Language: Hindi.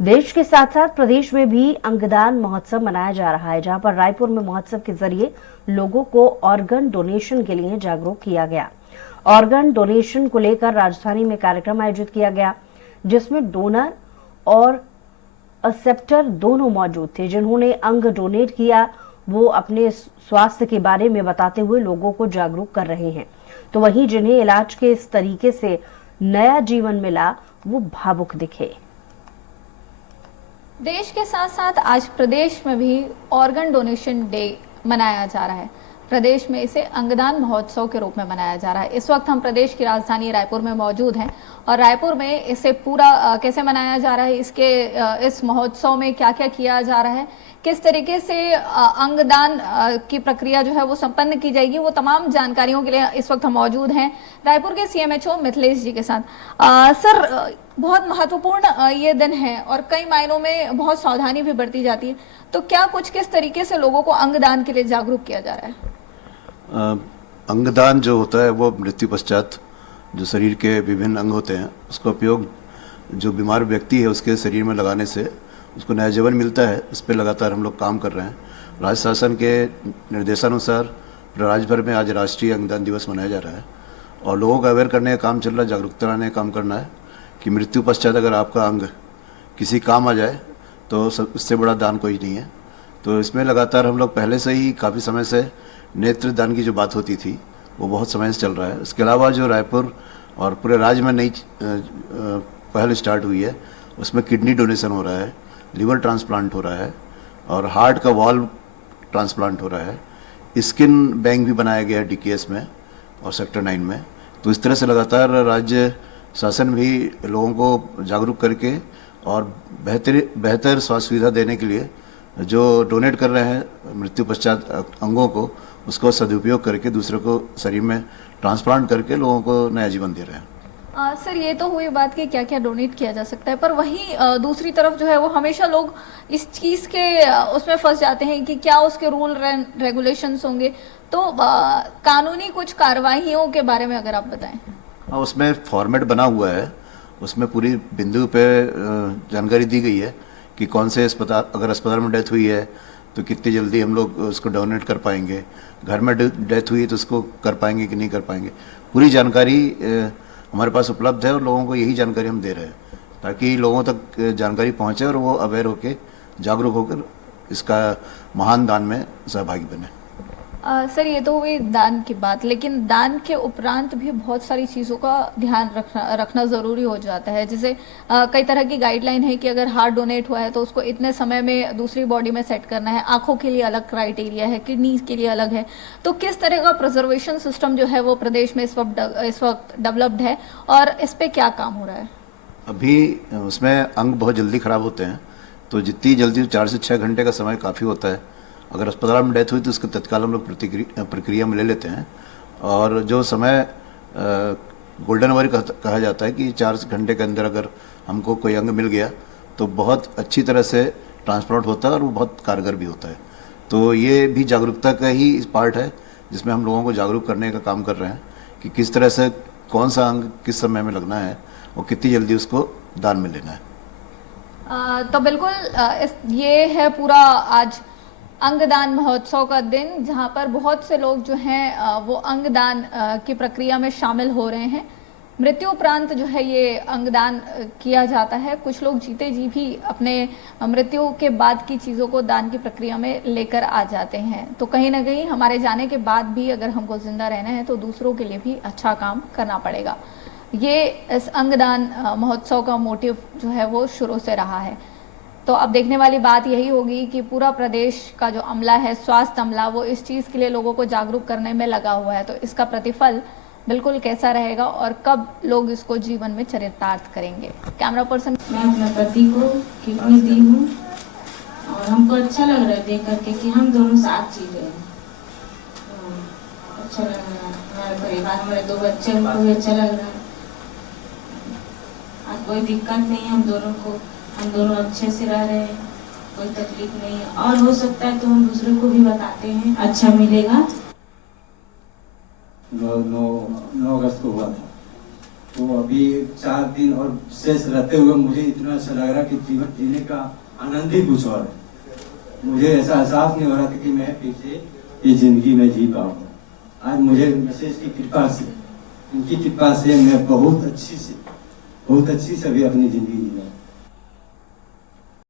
देश के साथ साथ प्रदेश में भी अंगदान महोत्सव मनाया जा रहा है, जहां पर रायपुर में महोत्सव के जरिए लोगों को ऑर्गन डोनेशन के लिए जागरूक किया गया। ऑर्गन डोनेशन को लेकर राजधानी में कार्यक्रम आयोजित किया गया, जिसमें डोनर और एक्सेप्टर दोनों मौजूद थे। जिन्होंने अंग डोनेट किया वो अपने स्वास्थ्य के बारे में बताते हुए लोगों को जागरूक कर रहे हैं, तो वहीं जिन्हें इलाज के इस तरीके से नया जीवन मिला वो भावुक दिखे। देश के साथ साथ आज प्रदेश में भी ऑर्गन डोनेशन डे मनाया जा रहा है। प्रदेश में इसे अंगदान महोत्सव के रूप में मनाया जा रहा है। इस वक्त हम प्रदेश की राजधानी रायपुर में मौजूद हैं और रायपुर में इसे पूरा कैसे मनाया जा रहा है, इस महोत्सव में क्या क्या किया जा रहा है, किस तरीके से अंगदान की प्रक्रिया जो है वो संपन्न की जाएगी, वो तमाम जानकारियों के लिए इस वक्त हम मौजूद हैं रायपुर के सीएमएचओ मिथिलेश जी के साथ। सर, बहुत महत्वपूर्ण ये दिन है और कई मायनों में बहुत सावधानी भी बरती जाती है, तो क्या कुछ किस तरीके से लोगों को अंगदान के लिए जागरूक किया जा रहा है? अंगदान जो होता है वो मृत्यु पश्चात जो शरीर के विभिन्न अंग होते हैं उसका उपयोग जो बीमार व्यक्ति है उसके शरीर में लगाने से उसको नया जीवन मिलता है। इस पर लगातार हम लोग काम कर रहे हैं। राज्य शासन के निर्देशानुसार राज्य भर में आज राष्ट्रीय अंगदान दिवस मनाया जा रहा है और लोगों को अवेयर करने का काम चल रहा है, जागरूकता लाने का काम करना है कि मृत्यु पश्चात अगर आपका अंग किसी काम आ जाए तो उससे बड़ा दान कोई नहीं है। तो इसमें लगातार हम लोग पहले से ही काफ़ी समय से नेत्र दान की जो बात होती थी वो बहुत समय से चल रहा है। इसके अलावा जो रायपुर और पूरे राज्य में नई पहल स्टार्ट हुई है उसमें किडनी डोनेशन हो रहा है, लिवर ट्रांसप्लांट हो रहा है और हार्ट का वॉल्व ट्रांसप्लांट हो रहा है। स्किन बैंक भी बनाया गया है डीकेएस में और सेक्टर 9 में। तो इस तरह से लगातार राज्य शासन भी लोगों को जागरूक करके और बेहतर स्वास्थ्य सुविधा देने के लिए जो डोनेट कर रहे हैं मृत्यु पश्चात अंगों को उसको सदुपयोग करके दूसरे को शरीर में ट्रांसप्लांट करके लोगों को नया जीवन दे रहे हैं। सर, ये तो हुई बात कि क्या क्या डोनेट किया जा सकता है, पर वहीं दूसरी तरफ जो है वो हमेशा लोग इस चीज़ के उसमें फंस जाते हैं कि क्या उसके रूल रेगुलेशंस होंगे, तो कानूनी कुछ कार्रवाइयों के बारे में अगर आप बताएं। हाँ, उसमें फॉर्मेट बना हुआ है, उसमें पूरी बिंदु पे जानकारी दी गई है कि कौन से अस्पताल, अगर अस्पताल में डेथ हुई है तो कितनी जल्दी हम लोग उसको डोनेट कर पाएंगे, घर में डेथ हुई है तो उसको कर पाएंगे कि नहीं कर पाएंगे। पूरी जानकारी हमारे पास उपलब्ध है और लोगों को यही जानकारी हम दे रहे हैं ताकि लोगों तक जानकारी पहुंचे और वो अवेयर होकर जागरूक होकर इसका महान दान में सहभागी बने। सर, ये तो हुई दान की बात, लेकिन दान के उपरांत भी बहुत सारी चीज़ों का ध्यान रखना ज़रूरी हो जाता है। जैसे कई तरह की गाइडलाइन है कि अगर हार्ट डोनेट हुआ है तो उसको इतने समय में दूसरी बॉडी में सेट करना है, आंखों के लिए अलग क्राइटेरिया है, किडनी के लिए अलग है। तो किस तरह का प्रिजर्वेशन सिस्टम जो है वो प्रदेश में इस वक्त डेवलप्ड है और इस पर क्या काम हो रहा है? अभी उसमें अंग बहुत जल्दी खराब होते हैं, तो जितनी जल्दी 4 से 6 घंटे का समय काफ़ी होता है। अगर अस्पताल में डेथ हुई तो उसको तत्काल हम लोग प्रक्रिया में ले लेते हैं और जो समय गोल्डन आवर कहा जाता है कि 4 घंटे के अंदर अगर हमको कोई अंग मिल गया तो बहुत अच्छी तरह से ट्रांसप्लांट होता है और वो बहुत कारगर भी होता है। तो ये भी जागरूकता का ही पार्ट है जिसमें हम लोगों को जागरूक करने का काम कर रहे हैं कि किस तरह से कौन सा अंग किस समय में लगना है और कितनी जल्दी उसको दान में लेना है। तो बिल्कुल ये है पूरा आज अंगदान महोत्सव का दिन, जहां पर बहुत से लोग जो हैं वो अंगदान की प्रक्रिया में शामिल हो रहे हैं। मृत्यु उपरांत जो है ये अंगदान किया जाता है। कुछ लोग जीते जी भी अपने मृत्यु के बाद की चीज़ों को दान की प्रक्रिया में लेकर आ जाते हैं। तो कहीं ना कहीं हमारे जाने के बाद भी अगर हमको जिंदा रहना है तो दूसरों के लिए भी अच्छा काम करना पड़ेगा। ये इस अंगदान महोत्सव का मोटिव जो है वो शुरू से रहा है। तो अब देखने वाली बात यही होगी कि पूरा प्रदेश का जो अमला है, स्वास्थ्य अमला, वो इस चीज़ के लिए लोगों को जागरूक करने में लगा हुआ है। तो इसका प्रतिफल बिल्कुल कैसा रहेगा और कब लोग इसको जीवन में चरितार्थ करेंगे। कैमरा पर्सन, मैं अपने पति को किडनी दी हूँ और हमको अच्छा लग रहा है देख करके कि हम दोनों साथ जी रहे हैं। अच्छा लग रहा है, हमारे परिवार, हमारे 2 बच्चे, उनको भी अच्छा लग रहा है। आज कोई दिक्कत नहीं है, हम दोनों अच्छे से रह रहे हैं, कोई तकलीफ नहीं है। और हो सकता है तो हम दूसरे को भी बताते हैं, अच्छा मिलेगा। 9 अगस्त को हुआ था। तो अभी 4 दिन और शेष रहते हुए मुझे इतना अच्छा लग रहा कि जीवन जीने का आनंद ही कुछ और है। मुझे ऐसा एहसास नहीं हो रहा था कि मैं फिर से ये जिंदगी में जी पाऊंगा। आज मुझे मैसेज की कृपा से, इनकी कृपा से मैं बहुत अच्छी से अभी अपनी जिंदगी जी रहा हूँ।